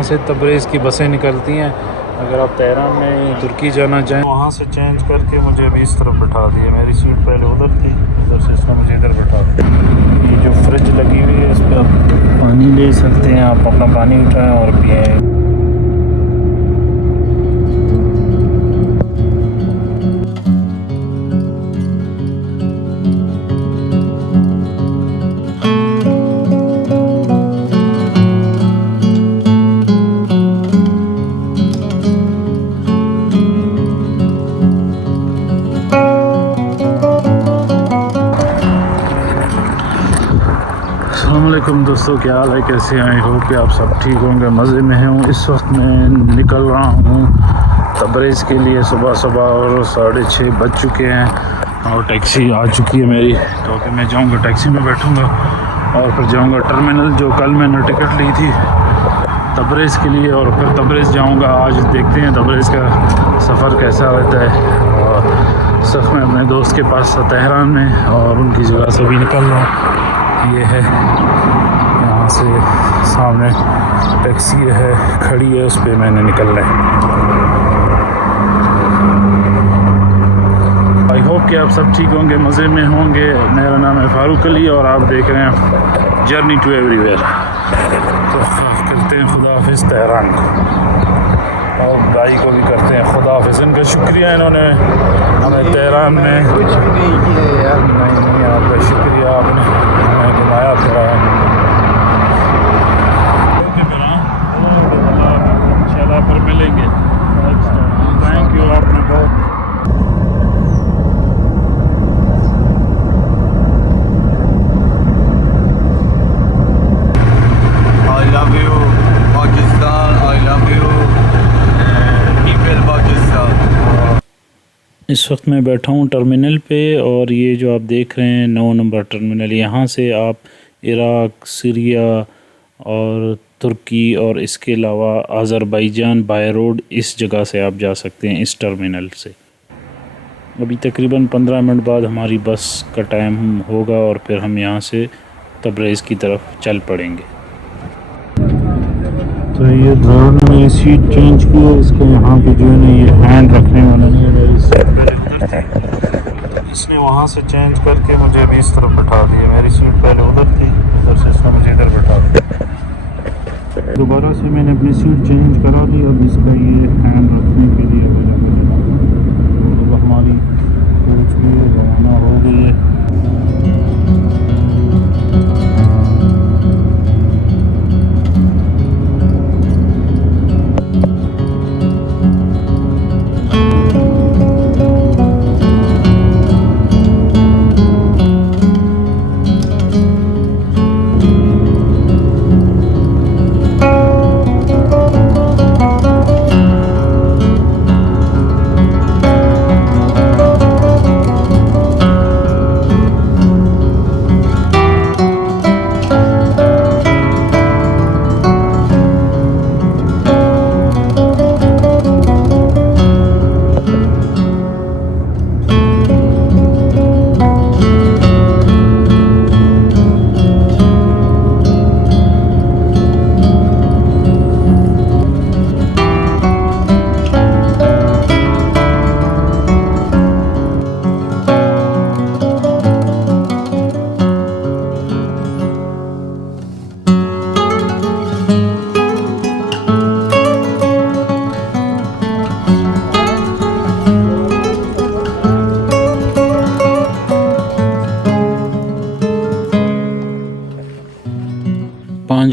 यहाँ से तब्रेज़ की बसें निकलती हैं। अगर आप तेहरान में तुर्की जाना चाहें वहाँ से चेंज करके मुझे अभी इस तरफ बैठा दिया। मेरी सीट पहले उधर थी, उधर से इसने मुझे इधर बैठा दिया। ये जो फ्रिज लगी हुई है इस पर आप पानी ले सकते हैं, आप अपना पानी उठाएँ और पिएँ। अस्सलामुअलैकुम दोस्तों, क्या हाल है, कैसे हैं? आई होप कि आप सब ठीक होंगे, मज़े में हूँ। इस वक्त मैं निकल रहा हूँ तब्रेज़ के लिए सुबह सुबह और 6:30 बज चुके हैं और टैक्सी आ चुकी है मेरी। तो अभी मैं जाऊँगा टैक्सी में बैठूँगा और फिर जाऊँगा टर्मिनल, जो कल मैंने टिकट ली थी तब्रेज़ के लिए, और फिर तब्रेज़ जाऊँगा। आज देखते हैं तब्रेज़ का सफ़र कैसा रहता है। और सिर्फ मैं अपने दोस्त के पास था तेहरान में और उनकी जगह से भी निकल रहा हूँ। ये है यहाँ से सामने टैक्सी है खड़ी है, उस पर मैंने निकलना है। आई होप कि आप सब ठीक होंगे, मज़े में होंगे। मेरा नाम है फारूक अली और आप देख रहे हैं जर्नी टू एवरीवेयर। तो करते हैं खुदा हाफिज़ तेहरान को, और भाई को भी करते हैं खुदा हाफिज़। इनका शुक्रिया, इन्होंने हमें तेहरान में कुछ नहीं किया यार। नहीं आपका शुक्रिया, आपने हमें घुमाया फिरा। इंशाल्लाह फिर मिलेंगे। थैंक यू, आपने बहुत I love you Pakistan, I love you people Pakistan। इस वक्त मैं बैठा हूँ टर्मिनल पे, और ये जो आप देख रहे हैं 9 नंबर टर्मिनल, यहाँ से आप इराक़, सीरिया और तुर्की और इसके अलावा अज़रबैजान बाय रोड इस जगह से आप जा सकते हैं, इस टर्मिनल से। अभी तकरीबन 15 मिनट बाद हमारी बस का टाइम होगा और फिर हम यहाँ से तब्रेज़ की तरफ चल पड़ेंगे। तो ये ड्राइवर ने मेरी सीट चेंज की है, इसके यहाँ पे जो है ना ये हैंड रखने वाला नहीं है, मेरी सीट पहले उधर थी, इसने वहाँ से चेंज करके मुझे अभी इस तरफ बैठा दिया। मेरी सीट पहले उधर थी, उधर से इसने मुझे इधर बैठा दिया। दोबारा से मैंने अपनी सीट चेंज करा दी। अब इसका ये हैंड रखने के लिए अब हमारी कोच भी रवाना हो गई है।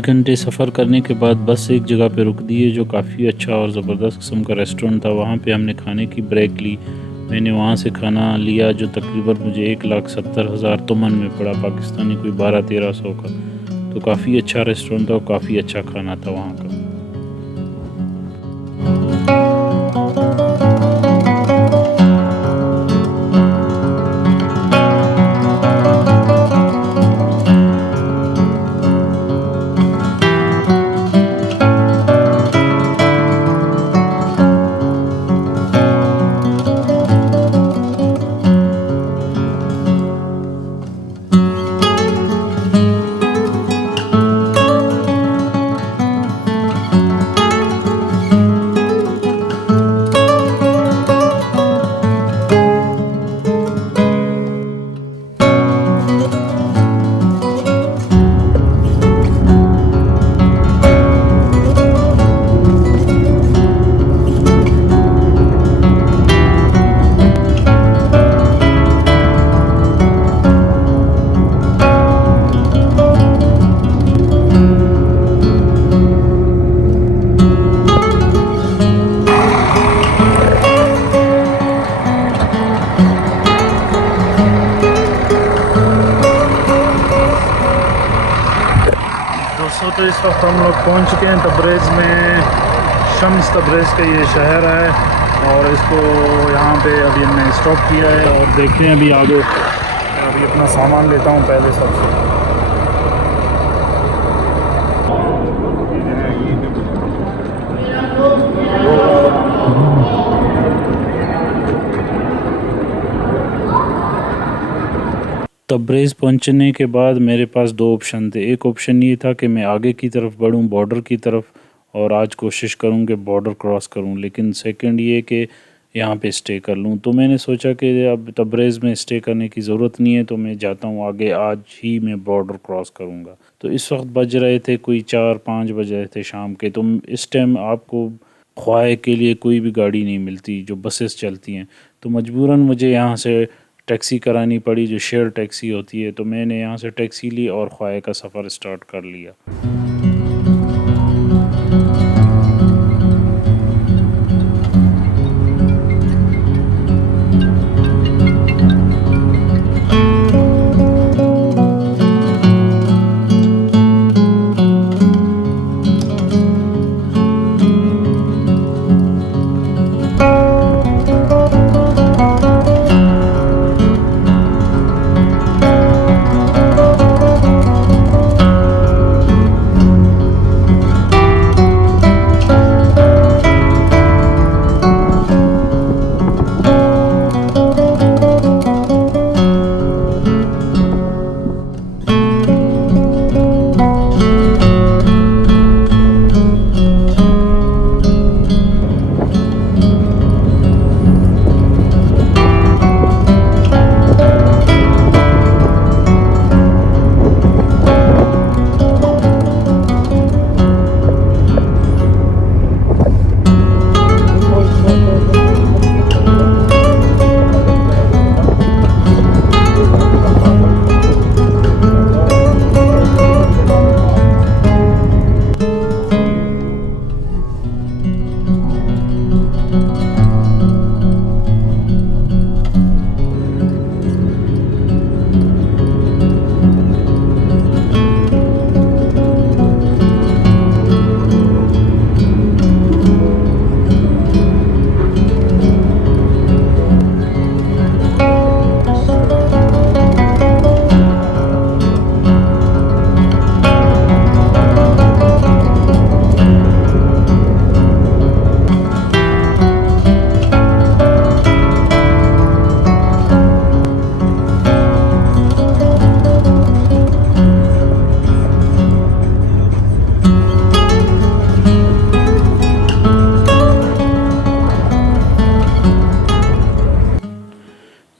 घंटे सफ़र करने के बाद बस एक जगह पे रुक दी है, जो काफ़ी अच्छा और ज़बरदस्त किस्म का रेस्टोरेंट था। वहाँ पे हमने खाने की ब्रेक ली। मैंने वहाँ से खाना लिया जो तकरीबन मुझे 1,70,000 तुमन में पड़ा, पाकिस्तानी कोई 1200-1300 का। तो काफ़ी अच्छा रेस्टोरेंट था और काफ़ी अच्छा खाना था वहाँ का। तो इस वक्त हम लोग पहुंच चुके हैं तब्रेज़ में। शम्स तब्रेज़ का ये शहर है और इसको यहाँ पे अभी हमने स्टॉप किया है और देखते हैं अभी आगे। अभी अपना सामान लेता हूँ पहले सबसे। तब्रेज़ पहुंचने के बाद मेरे पास दो ऑप्शन थे। एक ऑप्शन ये था कि मैं आगे की तरफ बढ़ूं बॉर्डर की तरफ और आज कोशिश करूं कि बॉर्डर क्रॉस करूं, लेकिन सेकंड ये कि यहाँ पे स्टे कर लूं। तो मैंने सोचा कि अब तब्रेज़ में स्टे करने की ज़रूरत नहीं है, तो मैं जाता हूँ आगे, आज ही मैं बॉर्डर क्रॉस करूँगा। तो इस वक्त बज रहे थे कोई 4-5 बज रहे थे शाम के। तो इस टाइम आपको ख्वाह के लिए कोई भी गाड़ी नहीं मिलती, जो बसेस चलती हैं। तो मजबूरन मुझे यहाँ से टैक्सी करानी पड़ी, जो शेयर टैक्सी होती है। तो मैंने यहाँ से टैक्सी ली और ख्वाह का सफ़र स्टार्ट कर लिया।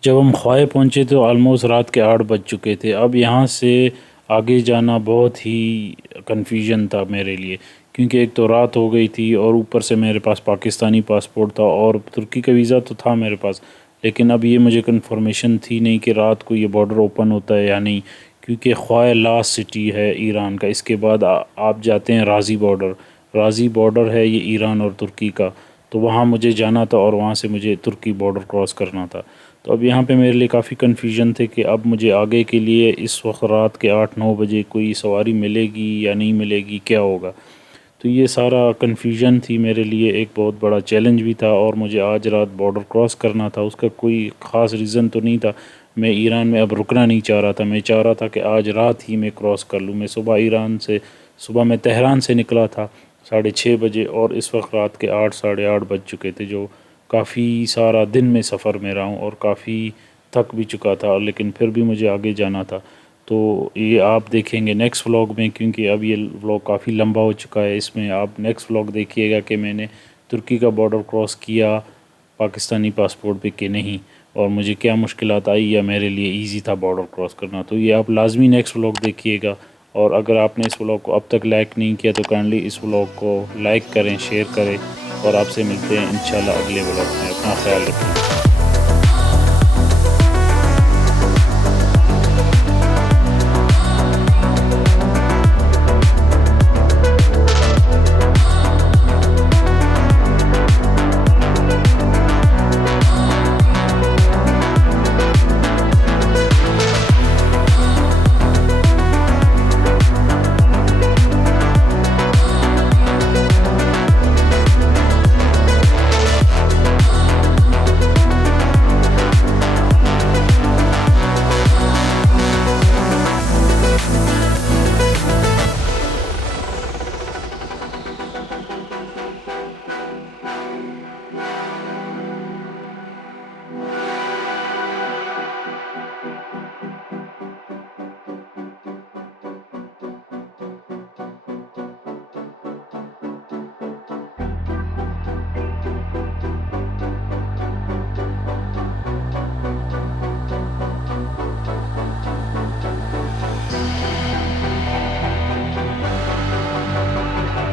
जब हम ख्वाह पहुँचे तो ऑलमोस्ट रात के 8 बज चुके थे। अब यहाँ से आगे जाना बहुत ही कन्फ्यूजन था मेरे लिए, क्योंकि एक तो रात हो गई थी और ऊपर से मेरे पास पाकिस्तानी पासपोर्ट था और तुर्की का वीज़ा तो था मेरे पास, लेकिन अब ये मुझे कन्फर्मेशन थी नहीं कि रात को ये बॉर्डर ओपन होता है या नहीं, क्योंकि ख्वाह लास्ट सिटी है ईरान का। इसके बाद आप जाते हैं राज़ी बॉर्डर है ये ईरान और तुर्की का। तो वहाँ मुझे जाना था और वहाँ से मुझे तुर्की बॉर्डर क्रॉस करना था। तो अब यहाँ पे मेरे लिए काफ़ी कन्फ्यूजन थे कि अब मुझे आगे के लिए इस वक्त रात के 8-9 बजे कोई सवारी मिलेगी या नहीं मिलेगी, क्या होगा। तो ये सारा कन्फ्यूजन थी मेरे लिए, एक बहुत बड़ा चैलेंज भी था। और मुझे आज रात बॉर्डर क्रॉस करना था, उसका कोई ख़ास रीज़न तो नहीं था। मैं ईरान में अब रुकना नहीं चाह रहा था, मैं चाह रहा था कि आज रात ही मैं क्रॉस कर लूँ। मैं सुबह मैं तेहरान से निकला था 6:30 बजे और इस वक्त रात के 8 साढ़े 8 बज चुके थे, जो काफ़ी सारा दिन में सफ़र में रहा हूँ और काफ़ी थक भी चुका था, लेकिन फिर भी मुझे आगे जाना था। तो ये आप देखेंगे नेक्स्ट व्लॉग में, क्योंकि अब ये व्लॉग काफ़ी लंबा हो चुका है। इसमें आप नेक्स्ट व्लॉग देखिएगा कि मैंने तुर्की का बॉर्डर क्रॉस किया पाकिस्तानी पासपोर्ट पे कि नहीं, और मुझे क्या मुश्किलात आई या मेरे लिए इजी था बॉर्डर क्रॉस करना। तो ये आप लाजमी नेक्स्ट व्लॉग देखिएगा। और अगर आपने इस व्लॉग को अब तक लाइक नहीं किया तो काइंडली इस व्लॉग को लाइक करें, शेयर करें, और आपसे मिलते हैं इंशाल्लाह अगले व्लॉग में। अपना ख्याल रखें।